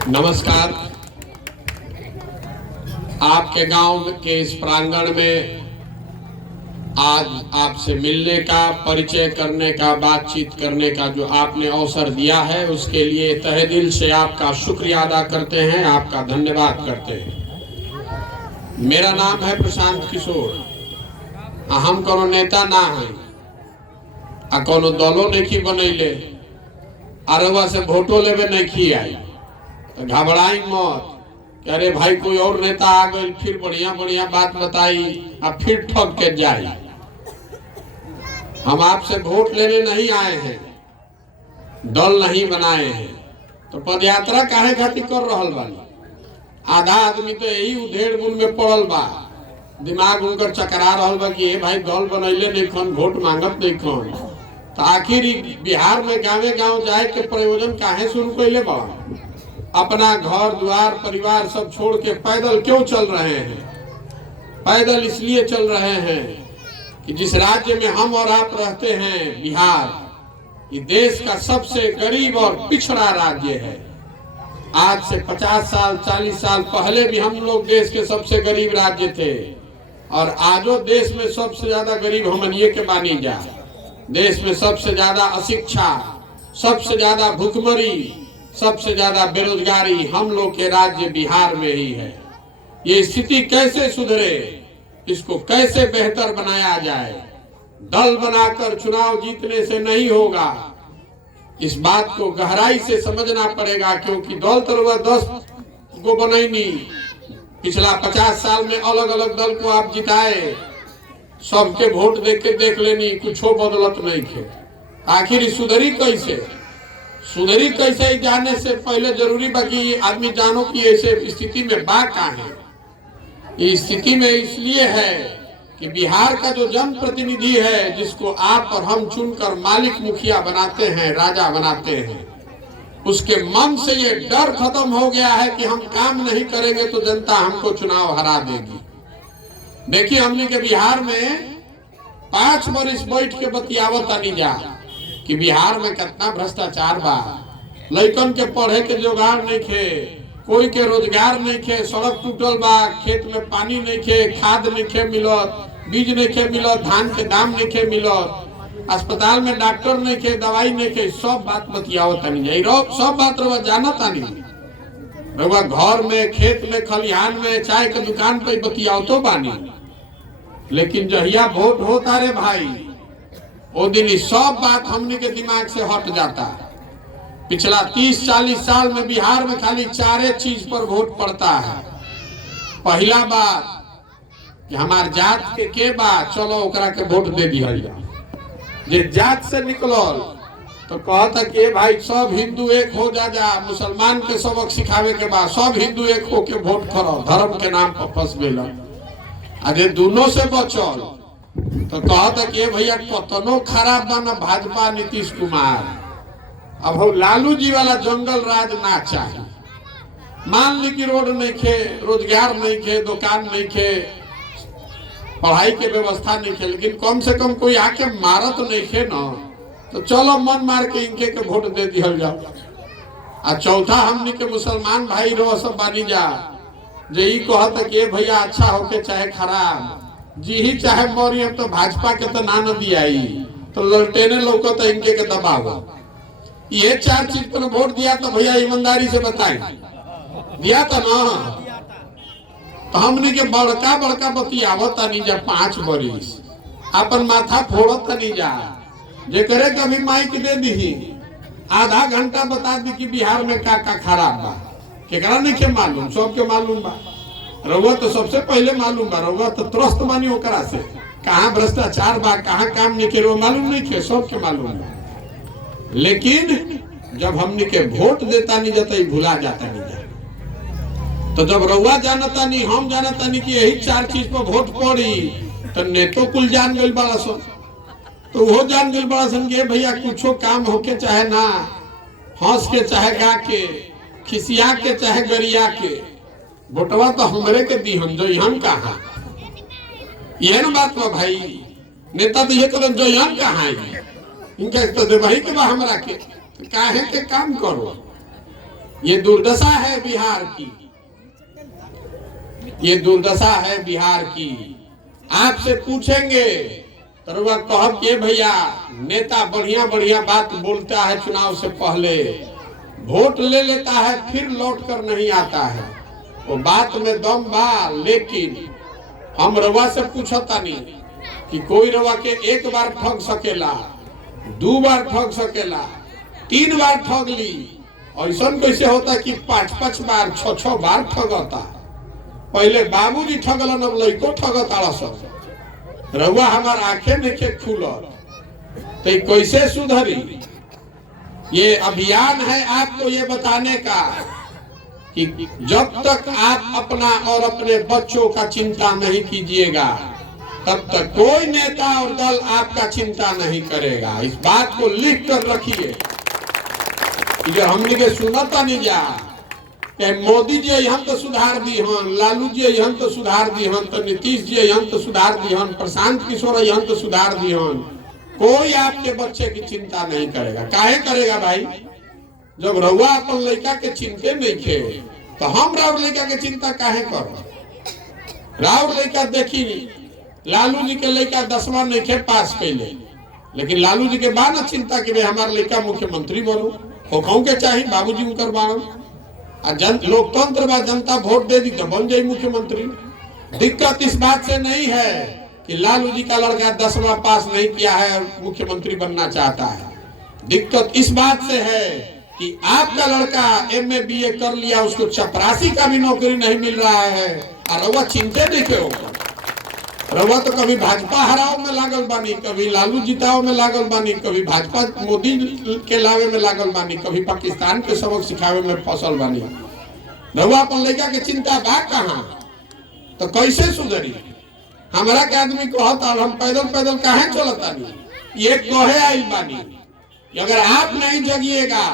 नमस्कार। आपके गांव के इस प्रांगण में आज आपसे मिलने का, परिचय करने का, बातचीत करने का जो आपने अवसर दिया है उसके लिए तहे दिल से आपका शुक्रिया अदा करते हैं, आपका धन्यवाद करते हैं। मेरा नाम है प्रशांत किशोर। हम कोनो नेता ना हैं, कोनो दलों नहीं बनैले, अरवा से वोटो लेवे नहीं आई तो घबराई मत कि अरे भाई कोई और नेता आ गए फिर बढ़िया बढ़िया बात बताई अब फिर ठग के जाई। हम आपसे वोट लेने नहीं आए हैं, दल नहीं बनाए हैं, तो पदयात्रा काहे खातिर कर रहल बानी। आधा आदमी तो यही उधेड़ बुन में पड़ल बा, दिमाग उनकर चकरा रहल बा कि भाई दल बनैले नहीं खन, वोट मांगत नहीं खन, तो आखिर बिहार में गाँवे गाँव जाए के प्रयोजन काहे शुरू कैले बा। अपना घर द्वार परिवार सब छोड़ के पैदल क्यों चल रहे हैं? पैदल इसलिए चल रहे हैं कि जिस राज्य में हम और आप रहते हैं, बिहार, ये देश का सबसे गरीब और पिछड़ा राज्य है। आज से 50 साल 40 साल पहले भी हम लोग देश के सबसे गरीब राज्य थे, और आजो देश में सबसे ज्यादा गरीब हम ये के बानी जा। देश में सबसे ज्यादा अशिक्षा, सबसे ज्यादा भूखमरी, सबसे ज्यादा बेरोजगारी हम लोग के राज्य बिहार में ही है। ये स्थिति कैसे सुधरे, इसको कैसे बेहतर बनाया जाए, दल बनाकर चुनाव जीतने से नहीं होगा। इस बात को गहराई से समझना पड़ेगा, क्योंकि दल तो 10 को बनैनी, पिछला 50 साल में अलग अलग दल को आप जिताए, सबके वोट देख के देख लेनी, कुछ बदलत नहीं थे। आखिर सुधरी कैसे? सुधरी कैसे जाने से पहले जरूरी बा कि आदमी जानो कि ऐसे स्थिति में बा का है। ये स्थिति में इसलिए है कि बिहार का जो जनप्रतिनिधि है, जिसको आप और हम चुनकर मालिक मुखिया बनाते हैं, राजा बनाते हैं, उसके मन से ये डर खत्म हो गया है कि हम काम नहीं करेंगे तो जनता हमको चुनाव हरा देगी। देखिए, हमने के बिहार में 5 वर्ष बैठ के बतियावत आनी जा कि बिहार में कितना भ्रष्टाचार बा, लइकन के पढ़े के जुगाड़ नहीं खे, कोई के रोजगार नहीं खे, सड़क टूटल बा, खेत में पानी नहीं खे, खाद नहीं खे मिलत, बीज नहीं खे मिलत, धान के दाम नहीं खे मिलत, अस्पताल में डॉक्टर नहीं खे, दवाई नहीं खे, सब बात बतियावत आनी जाई। सब बात रउआ जानत आनी, रउआ घर में, खेत में, खलिहान में, चाय के दुकान पे बतियावतो बानी। लेकिन जहिया वोट होता रे भाई, वो दिन सब बात हमने के दिमाग से हट जाता। पिछला 30-40 साल में बिहार में खाली 4 चीज पर वोट पड़ता है। पहला बात कि हमार जात के बात, चलो ओकरा के वोट दे दिया जाए। जे जात से निकलल तो कहता कि भाई सब हिंदू एक हो जा, मुसलमान के सबक सिखावे के बाद सब हिंदू एक हो के वोट करो, धर्म के नाम पर फंस गए। अरे दोनों से बचल तो कहता कि भैया कतनो खराब बना भाजपा नीतीश कुमार, अब हो लालू जी वाला जंगल राज ना चाहिए। मान ली कि रोड नहीं खे, रोजगार नहीं खे, दुकान नहीं खे, पढ़ाई के व्यवस्था नहीं खे, लेकिन कम से कम कोई आके मारत नहीं खे न, तो चलो मन मार के इनके के वोट दे दिया जाओ। आ चौथा, हमने के मुसलमान भाई रो सब बानी जा, जे कहता कि भैया अच्छा होके चाहे खराब, जी ही चाहे मरिए, तो भाजपा के तो ना न दिया, तो ललटेने लोग तो इनके के दबाव। ये 4 चीज पर वोट दिया तो भैया ईमानदारी से बताएं, दिया था ना? तो हमने के बड़का बड़का बतियावत नहीं जा 5 वर्ष, अपन माथा फोड़त नहीं जा। जे करे कभी माइक दे दी, आधा घंटा बता दी कि बिहार में का खराब बा, केकरा नहीं के मालूम, सबके मालूम बा। रउआ तो सबसे पहले मालूम बा, रउआ तो त्रस्त बानी ओकरा से, कहाँ भ्रष्टाचार बा, कहाँ काम नहीं के, मालूम नहीं के, सबके मालूम बा। लेकिन जब हमने के वोट देता नहीं जाता, भुला जाता नहीं जाता। तो जब रउआ जानता नहीं, हम जानता नहीं कि यही 4 चीज पर वोट पड़ी, तो नेतो कुल जान गई बड़ा सन, तो वो जान गई बड़ा सन के भैया कुछो काम होके चाहे ना, हंस के चाहे गा के, खिसिया के चाहे गरिया के, वोटवा तो हमरे के दी, हम जो यहाँ कहा। यह न बात बा भाई, नेता तो ये करें जो यहाँ कहा है, इनका तो देवही के बा हमरा के, काहे के काम करो। ये दुर्दशा है बिहार की, ये दुर्दशा है बिहार की। आपसे पूछेंगे तो वह कहब के भैया नेता बढ़िया बढ़िया बात बोलता है, चुनाव से पहले वोट ले लेता है, फिर लौट कर नहीं आता है। वो बात में दम बा, लेकिन हम रवा से पूछता नहीं कि कोई रवा के एक बार ठग सकेला, 2 बार ठग सकेला, 3 बार ठग ली। ऐसा कैसे होता कि 5-5 बार 6-6 बार ठगता। पहले बाबूजी ठगलन, अब लड़को ठगता सब। रउआ हमार आंखें नहीं खुलत तो कैसे सुधरी? ये अभियान है आपको ये बताने का कि जब तक आप अपना और अपने बच्चों का चिंता नहीं कीजिएगा, तब तक कोई नेता और दल आपका चिंता नहीं करेगा। इस बात को लिख कर रखिए कि जो हमने के सुनता नहीं जा कि मोदी जी यहाँ तो सुधार दी हन, लालू जी यहाँ तो सुधार दी हन, तो नीतीश जी यहाँ तो सुधार दी हन, प्रशांत किशोर यहाँ तो सुधार दी हन। कोई आपके बच्चे की चिंता नहीं करेगा। काहे करेगा भाई? जब रउआ अपन लड़का के चिंते नहीं खे तो हम राउर लड़का के चिंता काहे करो? राउर लड़का देखी, लालू जी के लड़का 10वां नहीं खे पास कैले, लेकिन लालू जी के बाद न चिंता कि हमारा लड़का मुख्यमंत्री बनो, होखों के चाहिए बाबूजी उनकर बारन। लोकतंत्र में जनता वोट दे दी तो बन जाए मुख्यमंत्री। दिक्कत इस बात से नहीं है कि लालू जी का लड़का 10वां पास नहीं किया है और मुख्यमंत्री बनना चाहता है। दिक्कत इस बात से है कि आपका लड़का MA BA कर लिया, उसको चपरासी का भी नौकरी नहीं मिल रहा है और रउआ चिंते देखे होगा। रउआ तो कभी भाजपा हराव में लागल बानी, कभी लालू जिताओ में लागल बानी, कभी भाजपा मोदी के लावे में लागल बानी, कभी पाकिस्तान के सबक सिखावे में फसल बानी। रउआ अपन लड़का के चिंता बा कहाँ? तो कैसे सुधरी? हमारा के आदमी कहता हम पैदल पैदल काहे चलता नहीं, ये कहे आई बानी। अगर आप नहीं जगिएगा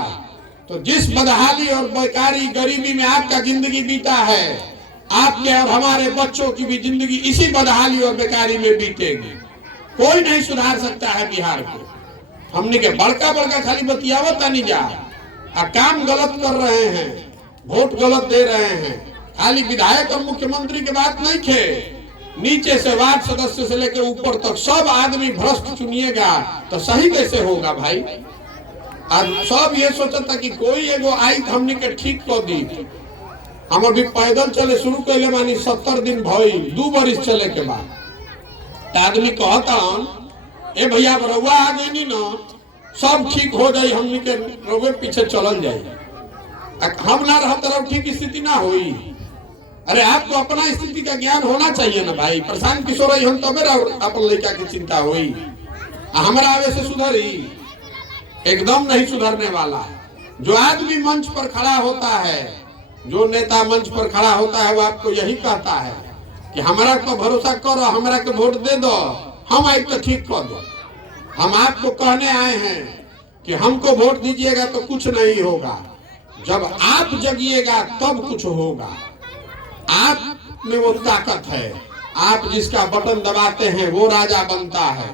तो जिस बदहाली और बेकारी गरीबी में आपका जिंदगी बीता है, आपके और हमारे बच्चों की भी जिंदगी इसी बदहाली और बेकारी में बीतेगी। कोई नहीं सुधार सकता है बिहार को। हमने के बड़का बड़का खाली बतियावत नहीं जा, काम गलत कर रहे हैं, वोट गलत दे रहे हैं। खाली विधायक और मुख्यमंत्री के बात नहीं खे, नीचे से वार्ड सदस्य से लेकर ऊपर तक सब आदमी भ्रष्ट चुनिएगा तो सही कैसे होगा भाई? आज सब ये सोचता कि कोई एगो आई हमने के ठीक कर दी। हम अभी पैदल चले शुरू कैले मानी 70 दिन भई, 2 बरिस चले के बाद आदमी कहता ए भैया रउआ आ गई ना सब ठीक हो जाये, हमने के रउए पीछे चलल जाये। हम ना रह तरफ ठीक स्थिति ना हुई। अरे आपको अपना स्थिति का ज्ञान होना चाहिए ना भाई। प्रशांत किशोर हम तबे अपन लड़का की चिंता हुई, हमारा आवे से सुधरी? एकदम नहीं सुधरने वाला है। जो आदमी मंच पर खड़ा होता है, जो नेता मंच पर खड़ा होता है, वो आपको यही कहता है कि हमारा को भरोसा करो, हमारा को वोट दे दो, हम आई तो ठीक कर दो। हम आपको कहने आए हैं कि हमको वोट दीजिएगा तो कुछ नहीं होगा, जब आप जगिएगा तब कुछ होगा। आप में वो ताकत है, आप जिसका बटन दबाते हैं वो राजा बनता है।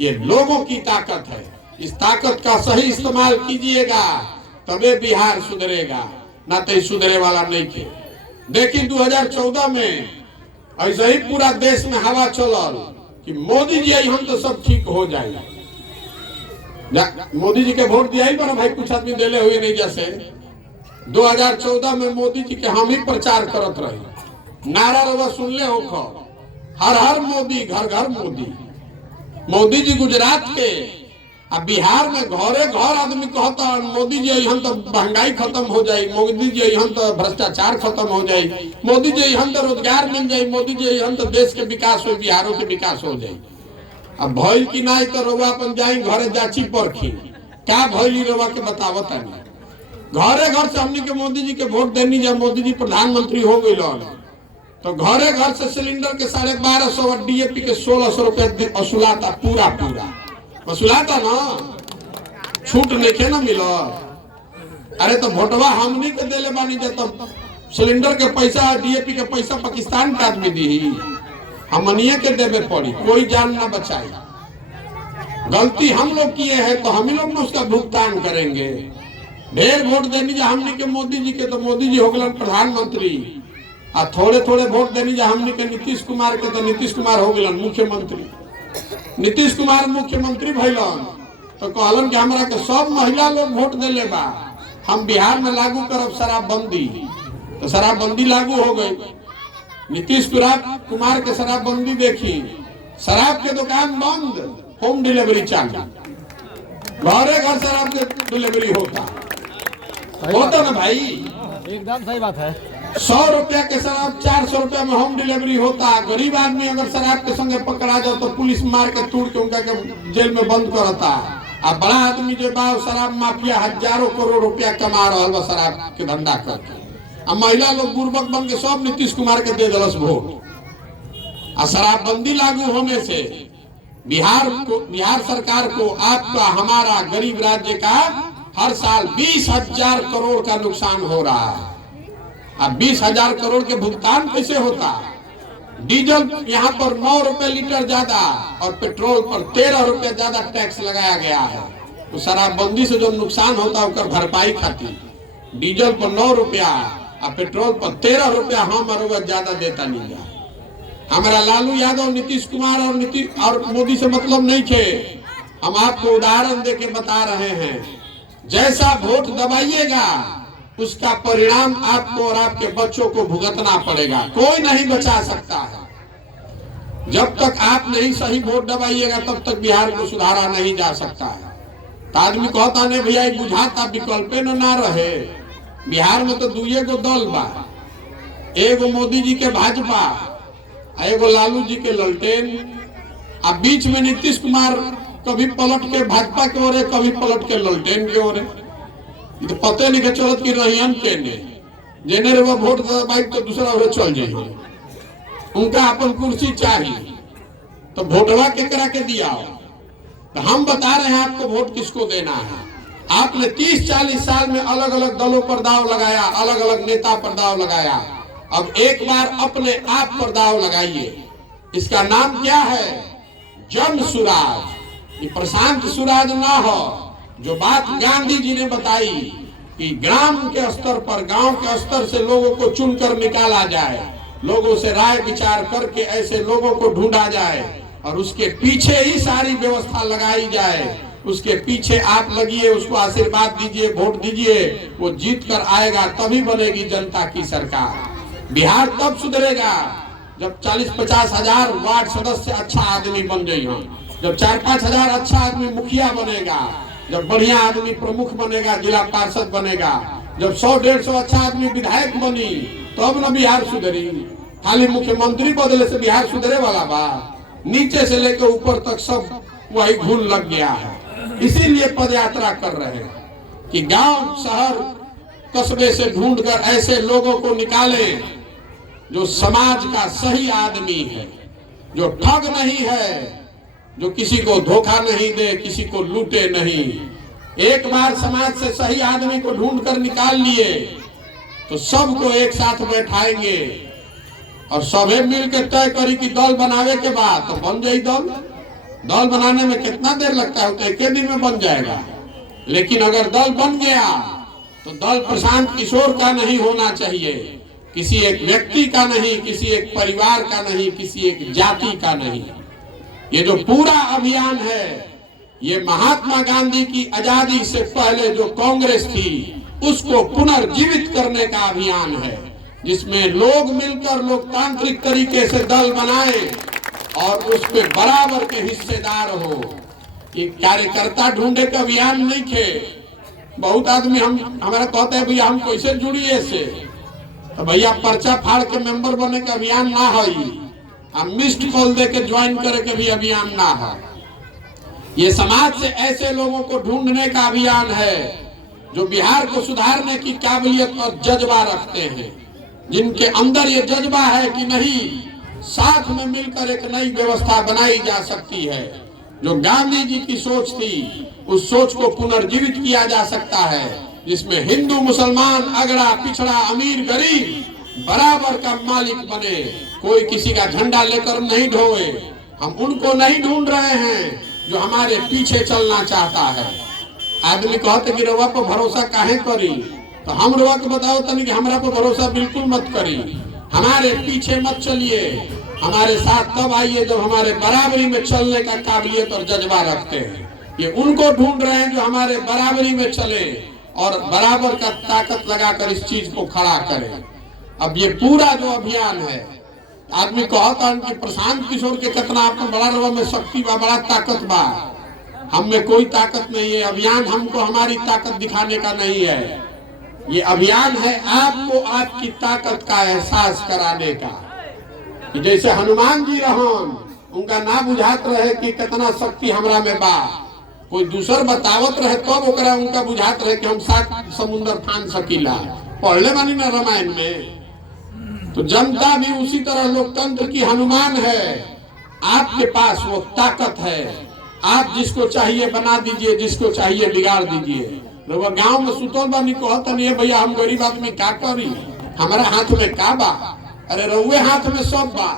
ये लोगों की ताकत है। इस ताकत का सही इस्तेमाल कीजिएगा तबे बिहार सुधरेगा, ना तो सुधरे वाला नहीं थे। देखिए 2014 में ऐसे ही पूरा देश में हवा चलल कि मोदी जी हम तो सब ठीक हो जाए। मोदी जी के वोट दिया ही भाई, कुछ आदमी दिले हुए नहीं। जैसे 2014 में मोदी जी के हम ही प्रचार करत रहे, नारा रवा सुन ले हो, हर हर मोदी, घर घर मोदी। मोदी जी गुजरात के, अब बिहार में घरे घर आदमी कहता मोदी जी यहाँ तो महंगाई खत्म हो जाए, मोदी जी यहाँ तो भ्रष्टाचार खत्म हो जाए, मोदी जी यहाँ तो रोजगार मिल जाए, मोदी जी यहाँ तो देश के विकास हो, बिहारों के विकास हो जाए। अब भइल की नहीं तो रउआ अपन जाई घरे जाची परखी क्या भइली रउआ के बतावत नहीं। घरे घर से हमनी के मोदी जी के वोट देनी, जब मोदी जी प्रधानमंत्री हो गई तो घरे घर से सिलेंडर के 1250 और DAP के 1600 रुपए वसूलाता, पूरा वसूलाता ना, छूट नहीं ना मिला। अरे तो वोटवा हमनी के देले बानी, जब सिलेंडर के पैसा DAP के पैसा पाकिस्तान के आदमी दी, हमनिए के देवे पड़ी, कोई जान ना बचाई। गलती हम लोग किए हैं तो हम ही लोग उसका भुगतान करेंगे। ढेर वोट देनी जा हमनी के मोदी जी के, तो मोदी जी हो गलन प्रधानमंत्री। आ थोड़े थोड़े वोट देनी जा हमनी के नीतीश कुमार के, तो नीतीश कुमार हो गलन मुख्यमंत्री। नीतीश कुमार मुख्यमंत्री भइलन तो कहलन कि हमरा के सब महिला लोग वोट देले बा, हम बिहार में लागू करब शराबबंदी। तो शराबबंदी लागू हो गई। नीतीश कुमार के शराबबंदी देखी, शराब के दुकान बंद, होम डिलीवरी चालू, घरे घर शराब के डिलीवरी होता ना भाई, एकदम सही बात है। 100 रुपया के शराब 400 रुपया में होम डिलीवरी होता। गरीब आदमी अगर शराब के संगे पकड़ा जाओ तो पुलिस मार के तोड़ के उनका के जेल में बंद करता। अब बड़ा आदमी जो बा शराब माफिया हजारों करोड़ रुपया कमा रहा बा शराब के धंधा करके। अब महिला लोग बुर्बक बन के सब नीतीश कुमार के दे दलस वोट। और शराबबंदी लागू होने से बिहार सरकार को आपका हमारा गरीब राज्य का हर साल 20,000 करोड़ का नुकसान हो रहा है। अब 20,000 करोड़ के भुगतान कैसे होता? डीजल यहाँ पर 9 रुपए लीटर ज्यादा और पेट्रोल पर 13 रुपए ज्यादा टैक्स लगाया गया है। तो शराबबंदी से जो नुकसान होता है उसका भरपाई खाती डीजल पर 9 रुपया और पेट्रोल पर 13 रुपया हम और ज्यादा देता नहीं गया। हमारा लालू यादव, नीतीश कुमार और मोदी से मतलब नहीं थे। हम आपको उदाहरण देके बता रहे हैं, जैसा वोट दबाइएगा उसका परिणाम आपको और आपके बच्चों को भुगतना पड़ेगा। कोई नहीं बचा सकता है। जब तक आप नहीं सही वोट दबाइएगा तब तक बिहार को सुधारा नहीं जा सकता है। तो आदमी कहता नहीं भैया बुझाता विकल्पे ना रहे। बिहार में तो दुए गो दल बा, एगो मोदी जी के भाजपा, एगो लालू जी के ललटेन। अब बीच में नीतीश कुमार कभी पलट के भाजपा के ओरे, कभी पलट के ललटेन के ओरे। तो पते नहीं के चलत की रहियन के ने जेने रे वो वोट दबाई तो दूसरा ओरे चल जाइए। उनका अपन कुर्सी चाहिए तो वोटवा के करा के दिया। तो हम बता रहे हैं आपको वोट किसको देना है। आपने 30-40 साल में अलग अलग दलों पर दाव लगाया, अलग अलग नेता पर दाव लगाया। अब एक बार अपने आप पर दाव लगाइए। इसका नाम क्या है? जन सुराज। ये प्रशांत सुराज ना हो। जो बात गांधी जी ने बताई कि ग्राम के स्तर पर, गांव के स्तर से लोगों को चुनकर निकाला जाए, लोगों से राय विचार करके ऐसे लोगों को ढूंढा जाए और उसके पीछे ही सारी व्यवस्था लगाई जाए। उसके पीछे आप लगिए, उसको आशीर्वाद दीजिए, वोट दीजिए, वो जीत कर आएगा, तभी बनेगी जनता की सरकार। बिहार तब सुधरेगा जब 40-50 हजार वार्ड सदस्य अच्छा आदमी बन जाइए, जब 4-5 हजार अच्छा आदमी मुखिया बनेगा, जब बढ़िया आदमी प्रमुख बनेगा, जिला पार्षद बनेगा, जब 100-150 अच्छा आदमी विधायक बनी, तब न बिहार सुधरी। खाली मुख्यमंत्री बदले से बिहार सुधरे वाला बा? नीचे से लेकर ऊपर तक सब वही घुल लग गया है। इसीलिए पदयात्रा कर रहे हैं कि गांव शहर कस्बे से ढूंढकर ऐसे लोगों को निकाले जो समाज का सही आदमी है, जो ठग नहीं है, जो किसी को धोखा नहीं दे, किसी को लूटे नहीं। एक बार समाज से सही आदमी को ढूंढकर निकाल लिए तो सबको एक साथ बैठाएंगे और सभी मिलकर तय करी कि दल बनावे के बाद तो बन जाए दल। दल बनाने में कितना देर लगता है? तो एक दिन में बन जाएगा। लेकिन अगर दल बन गया तो दल प्रशांत किशोर का नहीं होना चाहिए, किसी एक व्यक्ति का नहीं, किसी एक परिवार का नहीं, किसी एक जाति का नहीं। ये जो पूरा अभियान है ये महात्मा गांधी की आजादी से पहले जो कांग्रेस थी उसको पुनर्जीवित करने का अभियान है, जिसमें लोग मिलकर लोकतांत्रिक तरीके से दल बनाए और उस पे बराबर के हिस्सेदार हो। ये कार्यकर्ता ढूंढे का अभियान नहीं थे। बहुत आदमी हमारा कहते हैं भैया हम कैसे जुड़िए से, तो भैया पर्चा फाड़ के मेंबर बने का अभियान ना है, हम मिस्ड कॉल दे के ज्वाइन करे के भी अभियान ना है। ये समाज से ऐसे लोगों को ढूंढने का अभियान है जो बिहार को सुधारने की काबिलियत और जज्बा रखते हैं, जिनके अंदर ये जज्बा है कि नहीं साथ में मिलकर एक नई व्यवस्था बनाई जा सकती है। जो गांधी जी की सोच थी उस सोच को पुनर्जीवित किया जा सकता है, जिसमें हिंदू मुसलमान, अगड़ा पिछड़ा, अमीर गरीब बराबर का मालिक बने, कोई किसी का झंडा लेकर नहीं ढोए। हम उनको नहीं ढूंढ रहे हैं जो हमारे पीछे चलना चाहता है। आदमी कहते कि रउआ पर भरोसा काहे करी, तो हम रउआ को बताओ तनी कि हमरा पर भरोसा बिल्कुल मत करी, हमारे पीछे मत चलिए, हमारे साथ तब आइए जब हमारे बराबरी में चलने का काबिलियत और जज्बा रखते हैं। ये उनको ढूंढ रहे हैं जो हमारे बराबरी में चले और बराबर का ताकत लगाकर इस चीज को खड़ा करें। अब ये पूरा जो अभियान है, आदमी कहता है कि प्रशांत किशोर के कितना आपको बड़ा रवा में शक्ति बा, बड़ा ताकत बा, हम में कोई ताकत नहीं है। अभियान हमको हमारी ताकत दिखाने का नहीं है, ये अभियान है आपको आपकी ताकत का एहसास कराने का। कि जैसे हनुमान जी रहन, उनका ना बुझात रहे कि कितना शक्ति हमरा में बा, कोई दूसर बतावत रहे तब ओकरा उनका बुझात रहे कि हम 7 समुंदर फान सकीला। पढ़ले बानी ना रामायण में। तो जनता भी उसी तरह लोकतंत्र की हनुमान है, आपके पास वो ताकत है, आप जिसको चाहिए बना दीजिए, जिसको चाहिए बिगाड़ दीजिए। लोग गांव में सुतल बानी कहत नहीं है भैया हम गरीब आदमी का करी, हमारा हाथ में का बा। अरे रउए हाथ में सब बा,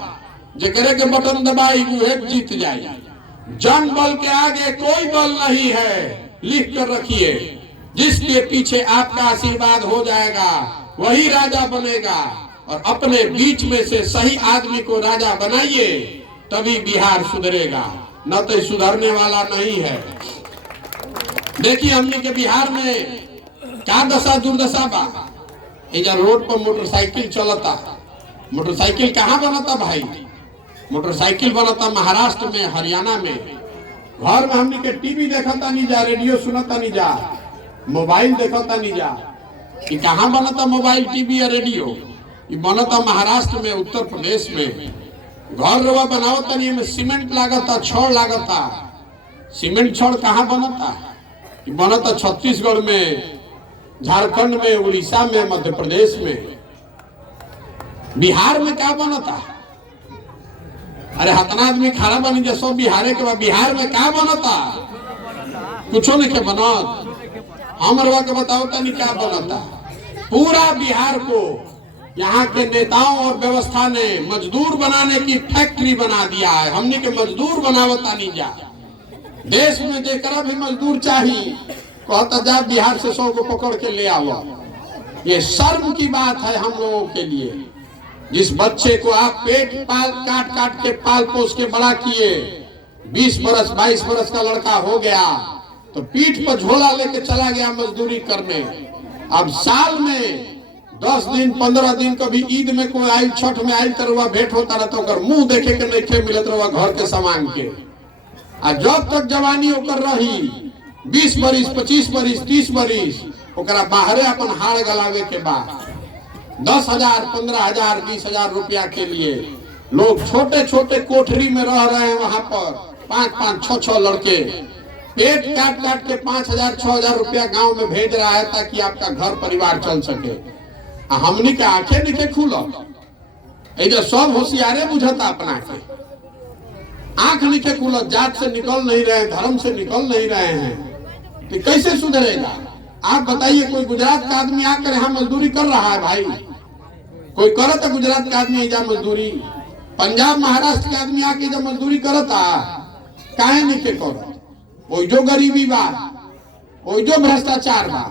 जेकरे के बटन दबाई उहे जीत जाए। जन बल के आगे कोई बल नहीं है, लिख कर रखिए। जिसके पीछे आपका आशीर्वाद हो जाएगा वही राजा बनेगा, और अपने बीच में से सही आदमी को राजा बनाइए, तभी बिहार सुधरेगा, न तो सुधरने वाला नहीं है। देखिए हमने के बिहार में क्या दशा दुर्दशा बा। इधर रोड पर मोटरसाइकिल चलता, मोटरसाइकिल कहाँ बनता भाई? मोटरसाइकिल बनता महाराष्ट्र में, हरियाणा में। घर में हमने के टीवी देखता नहीं जा, रेडियो सुनता नहीं जा, मोबाइल देखता नहीं जा। कि कहाँ बनता मोबाइल, टीवी या रेडियो? ये बनता महाराष्ट्र में, उत्तर प्रदेश में। घर रवा बनावता नहीं में सीमेंट लागता, छड़ लागता। सीमेंट छड़ कहाँ बनता? ये बनता छत्तीसगढ़ में, झारखंड में, उड़ीसा में, मध्य प्रदेश में। बिहार में क्या बनता? अरे हतना आदमी खड़ा बनी जा, सब बिहार के बाद बिहार में क्या बनता? कुछ नहीं के बनत। हम रवा के बताओ तनी क्या बनता। पूरा बिहार को यहाँ के नेताओं और व्यवस्था ने मजदूर बनाने की फैक्ट्री बना दिया है। हमने के मजदूर बनावता नहीं जा। देश में जेकरा भी मजदूर चाहिए कहता जा बिहार से 100 को पकड़ के ले आओ। ये शर्म की बात है हम लोगों के लिए। जिस बच्चे को आप पेट पाल काट काट के पाल पोस के बड़ा किए, 20 बरस 22 बरस का लड़का हो गया तो पीठ पर झोला लेके चला गया मजदूरी करने। अब साल में 10 दिन 15 दिन कभी ईद में कोई आई, छठ में आई तो भेंट होता रहता, तो मुंह देखे के नहीं मिलत रहा घर के सामान के। आ जब तक जवानी होकर रही 20 बरिस 25 बरिस 30 बरिस, ओकरा बाहरे अपन हाड़ गलावे के बाद 10,000 15,000 20,000 रुपया के लिए लोग छोटे छोटे कोठरी में रह रहे हैं। वहां पर 5-5 6-6 लड़के पेट काट काट के 5,000 6,000 रुपया गांव में भेज रहा है ताकि आपका घर परिवार चल सके। हमनी के आंखें नीचे खुलत, इधर सब होशियारे बुझता अपना के, आंख नीचे खुलत, जात से निकल नहीं रहे, धर्म से निकल नहीं रहे हैं। तो कैसे सुधरेगा? आप बताइए, कोई गुजरात का आदमी आकर यहाँ मजदूरी कर रहा है भाई? कोई करता गुजरात का आदमी इधर मजदूरी? पंजाब महाराष्ट्र के आदमी आके इधर मजदूरी करता? काहे नहीं के करो? कोई जो गरीबी बा, कोई जो भ्रष्टाचार बा,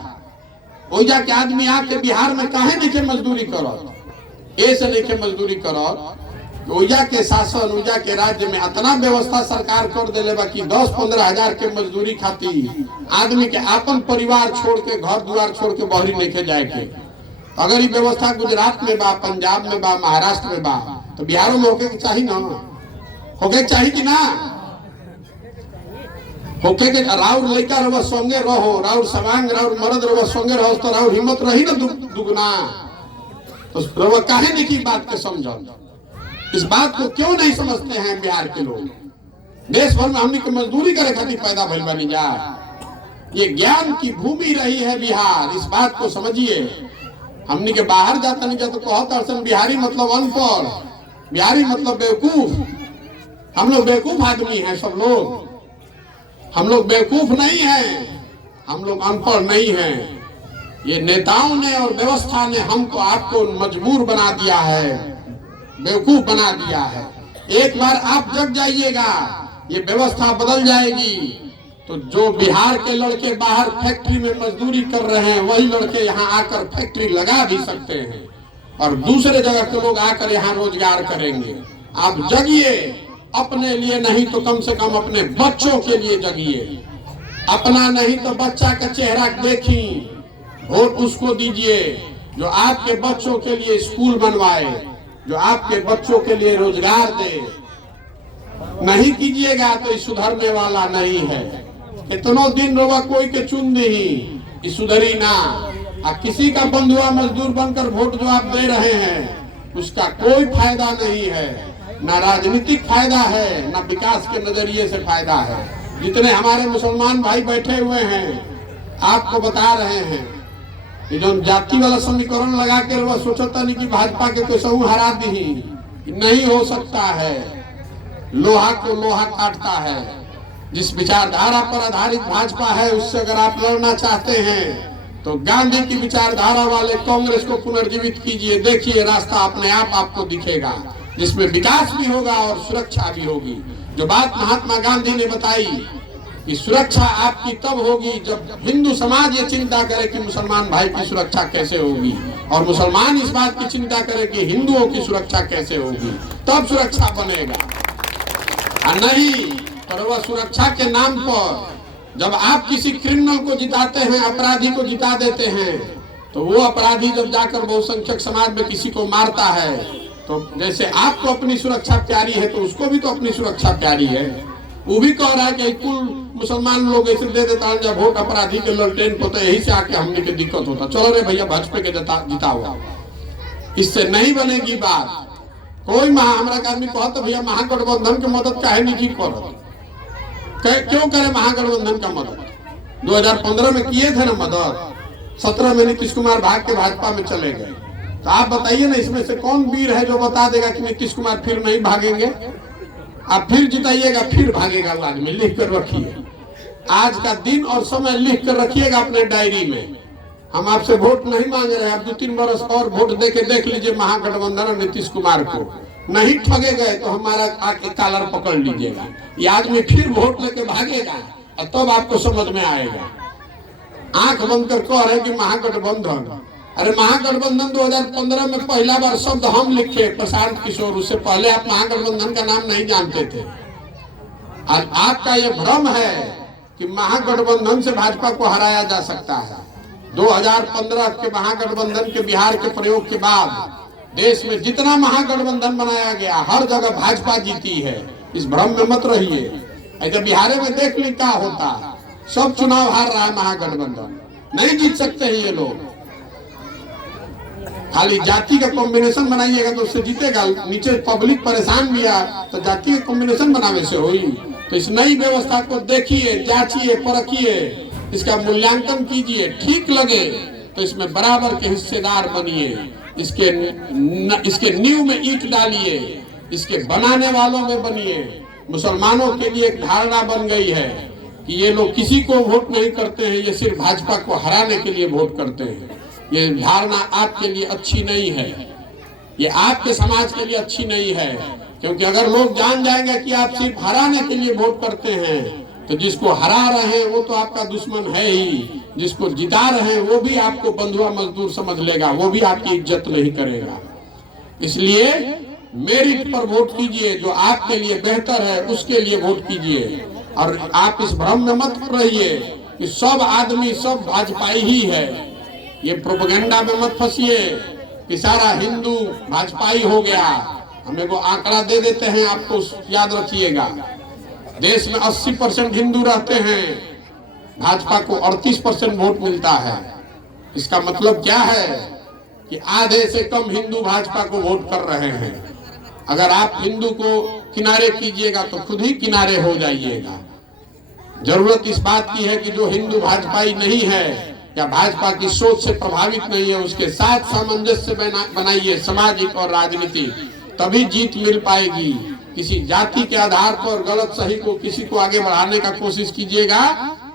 कोई जाके आदमी आके बिहार में काहे नहीं के मजदूरी करो? ऐसे नहीं के मजदूरी करो। ओइजा के शासन, ओइजा के राज्य में इतना व्यवस्था सरकार कर देले बा कि 10-15 हजार के मजदूरी खातिर आदमी के अपन परिवार छोड़ के, घर द्वार छोड़ के बहरी लेके जाए के। अगर ये व्यवस्था गुजरात में बा, पंजाब में बा, महाराष्ट्र में बा, तो बिहारों में होके चाहिए ना? होके चाहिए कि ना होके के? राउर लड़का रहो संगे रहो, राउर सवांग राउर मर्द रहो संगे रहो, तो राउर हिम्मत रही ना दुगना। तो रहो काहे नहीं की बात के समझो? इस बात को क्यों नहीं समझते हैं बिहार के लोग? देश भर में हमने मजदूरी करे खातिर पैदा भइल बनी जा। ये ज्ञान की भूमि रही है बिहार, इस बात को समझिए। हमने के बाहर जाता नहीं जाता कहता अड़सन बिहारी मतलब अनपढ़, बिहारी मतलब बेवकूफ। हम लोग बेवकूफ आदमी हैं सब लोग, हम लोग बेवकूफ नहीं हैं, हम लोग अनपढ़ नहीं हैं। ये नेताओं ने और व्यवस्था ने हमको आपको मजबूर बना दिया है, बेवकूफ बना दिया है। एक बार आप जग जाइएगा, ये व्यवस्था बदल जाएगी। तो जो बिहार के लड़के बाहर फैक्ट्री में मजदूरी कर रहे हैं वही लड़के यहाँ आकर फैक्ट्री लगा भी सकते हैं और दूसरे जगह के लोग आकर यहाँ रोजगार करेंगे। आप जगिए, अपने लिए नहीं तो कम से कम अपने बच्चों के लिए जगिए। अपना नहीं तो बच्चा का चेहरा देखी, वोट उसको दीजिए जो आपके बच्चों के लिए स्कूल बनवाए, जो आपके बच्चों के लिए रोजगार दे। नहीं कीजिएगा तो ये सुधरने वाला नहीं है। इतनो दिन रोवा कोई के चुन नहीं, सुधरी ना। किसी का बंधुआ मजदूर बनकर वोट जो आप दे रहे हैं उसका कोई फायदा नहीं है, ना राजनीतिक फायदा है, ना विकास के नजरिए से फायदा है। जितने हमारे मुसलमान भाई बैठे हुए हैं आपको बता रहे हैं कि जो जाति वाला समीकरण लगा कर वह सोचता नहीं कि भाजपा के कैसे हरा दी, नहीं हो सकता है। लोहा को लोहा काटता है। जिस विचारधारा पर आधारित भाजपा है उससे अगर आप लड़ना चाहते हैं तो गांधी की विचारधारा वाले कांग्रेस को पुनर्जीवित कीजिए। देखिए रास्ता अपने आप आपको दिखेगा जिसमें विकास भी होगा और सुरक्षा भी होगी। जो बात महात्मा गांधी ने बताई कि सुरक्षा आपकी तब होगी जब हिंदू समाज ये चिंता करे कि मुसलमान भाई की सुरक्षा कैसे होगी और मुसलमान इस बात की चिंता करे कि हिंदुओं की सुरक्षा कैसे होगी, तब सुरक्षा बनेगा। और नहीं तो वह सुरक्षा के नाम पर जब आप किसी क्रिमिनल को जिताते हैं, अपराधी को जिता देते हैं, तो वो अपराधी जब जाकर बहुसंख्यक समाज में किसी को मारता है तो जैसे आपको अपनी सुरक्षा प्यारी है तो उसको भी तो अपनी सुरक्षा प्यारी है। वो भी कह रहा है कि कुल मुसलमान लोग ऐसे दे देता है जब वोट अपराधी के ललटेन को, तो यही से आके हमने के दिक्कत होता। चलो रे भैया भाजपा के जिता हुआ, इससे नहीं बनेगी बात। कोई हमारा आदमी कहता भैया महागठबंधन की मदद काहे नहीं करत, क्यों करे महागठबंधन का मदद? 2015 में किए थे ना मदद, 17 में नीतीश कुमार भाग के भाजपा में चले गए। तो आप बताइए ना इसमें से कौन वीर है जो बता देगा कि नीतीश कुमार फिर नहीं भागेंगे? आप फिर जिताइएगा फिर भागेगा वो आदमी। लिख कर रखिए, आज का दिन और समय लिख कर रखिएगा अपने डायरी में। हम आपसे वोट नहीं मांग रहे हैं, आप 2-3 बरस और वोट दे के देख लीजिए महागठबंधन और नीतीश कुमार को। नहीं ठगे गए तो हमारा आके कॉलर पकड़ लीजिएगा। ये आदमी फिर वोट लेके भागेगा और तब आपको समझ में आएगा। आंख बंद कर कह रहे कि महागठबंधन, अरे महागठबंधन 2015 में पहला बार शब्द हम लिखे प्रशांत किशोर, उससे पहले आप महागठबंधन का नाम नहीं जानते थे। और आपका ये भ्रम है कि महागठबंधन से भाजपा को हराया जा सकता है। 2015 के महागठबंधन के बिहार के प्रयोग के बाद देश में जितना महागठबंधन बनाया गया हर जगह भाजपा जीती है। इस भ्रम में मत रहिए। ऐसे बिहार में देख ली क्या होता, सब चुनाव हार रहा है महागठबंधन, नहीं जीत सकते हैं ये लोग। खाली जाति का कॉम्बिनेशन बनाइएगा तो उससे जीतेगा। नीचे पब्लिक परेशान भी है तो जाति का कॉम्बिनेशन बनाने से होई। तो इस नई व्यवस्था को देखिए, जांचिए, परखिए, इसका मूल्यांकन कीजिए। ठीक लगे तो इसमें बराबर के हिस्सेदार बनिए। इसके नींव में ईंट डालिए, इसके बनाने वालों में बनिए। मुसलमानों के लिए एक धारणा बन गई है कि ये लोग किसी को वोट नहीं करते हैं, ये सिर्फ भाजपा को हराने के लिए वोट करते हैं। ये धारणा आपके लिए अच्छी नहीं है, ये आपके समाज के लिए अच्छी नहीं है। क्योंकि अगर लोग जान जाएंगे कि आप सिर्फ हराने के लिए वोट करते हैं तो जिसको हरा रहे हैं वो तो आपका दुश्मन है ही, जिसको जिता रहे हैं वो भी आपको बंधुआ मजदूर समझ लेगा, वो भी आपकी इज्जत नहीं करेगा। इसलिए मेरिट पर वोट कीजिए, जो आपके लिए बेहतर है उसके लिए वोट कीजिए। और आप इस भ्रम में मत रहिए कि सब आदमी सब भाजपाई ही है। ये प्रोपेगेंडा में मत फंसिए कि सारा हिंदू भाजपाई हो गया। हमें को आंकड़ा दे देते हैं, आपको याद रखिएगा। देश में 80% हिंदू रहते हैं, भाजपा को 38% वोट मिलता है। इसका मतलब क्या है कि आधे से कम हिंदू भाजपा को वोट कर रहे हैं। अगर आप हिंदू को किनारे कीजिएगा तो खुद ही किनारे हो जाइएगा। जरूरत इस बात की है कि जो हिंदू भाजपाई नहीं है या भाजपा की सोच से प्रभावित नहीं है उसके साथ सामंजस्य बनाइए, सामाजिक और राजनीतिक, तभी जीत मिल पाएगी। किसी जाति के आधार पर गलत सही को किसी को आगे बढ़ाने का कोशिश कीजिएगा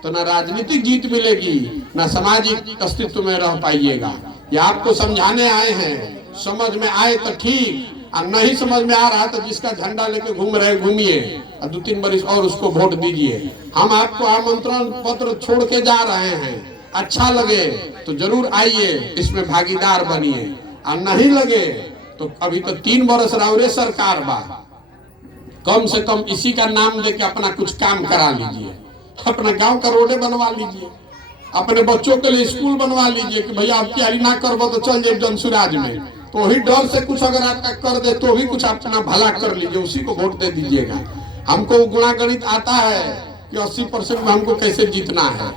तो ना राजनीतिक जीत मिलेगी, ना सामाजिक अस्तित्व में रह पाइएगा। ये आपको समझाने आए हैं, समझ में आए तो ठीक, और नहीं समझ में आ रहा तो जिसका झंडा लेके घूम रहे घूमिए और 2-3 बरिस और उसको वोट दीजिए। हम आपको आमंत्रण पत्र छोड़ के जा रहे हैं, अच्छा लगे तो जरूर आइए, इसमें भागीदार बनिए, और नहीं लगे तो अभी तो 3 बरस राउरे सरकार बा, कम से कम इसी का नाम देके अपना कुछ काम करा लीजिए, अपने गांव का रोडे बनवा लीजिए, अपने बच्चों के लिए स्कूल बनवा लीजिए कि भैया आप तैयारी ना करबो तो चल जाए जनसुराज में, तो वही डर से कुछ अगर आपका कर दे तो भी कुछ अपना भला कर लीजिए, उसी को वोट दे दीजिएगा। हमको गुणागणित आता है कि 80% में हमको कैसे जीतना है।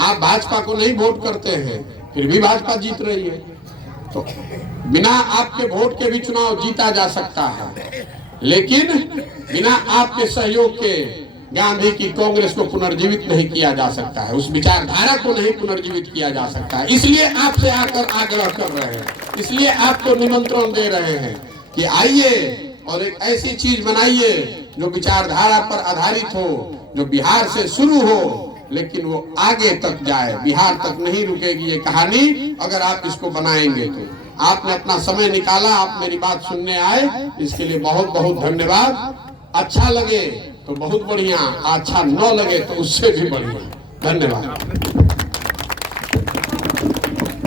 आप भाजपा को नहीं वोट करते हैं, फिर भी भाजपा जीत रही है। तो बिना आपके वोट के भी चुनाव जीता जा सकता है, लेकिन बिना आपके सहयोग के गांधी की कांग्रेस को पुनर्जीवित नहीं किया जा सकता है, उस विचारधारा को नहीं पुनर्जीवित किया जा सकता है। इसलिए आपसे आकर आग्रह कर रहे हैं, इसलिए आपको निमंत्रण दे रहे हैं कि आइए और एक ऐसी चीज बनाइए जो विचारधारा पर आधारित हो, जो बिहार से शुरू हो लेकिन वो आगे तक जाए, बिहार तक नहीं रुकेगी ये कहानी अगर आप इसको बनाएंगे तो। आपने अपना समय निकाला, आप मेरी बात सुनने आए, इसके लिए बहुत बहुत धन्यवाद। अच्छा लगे तो बहुत बढ़िया, अच्छा न लगे तो उससे भी बढ़िया। धन्यवाद।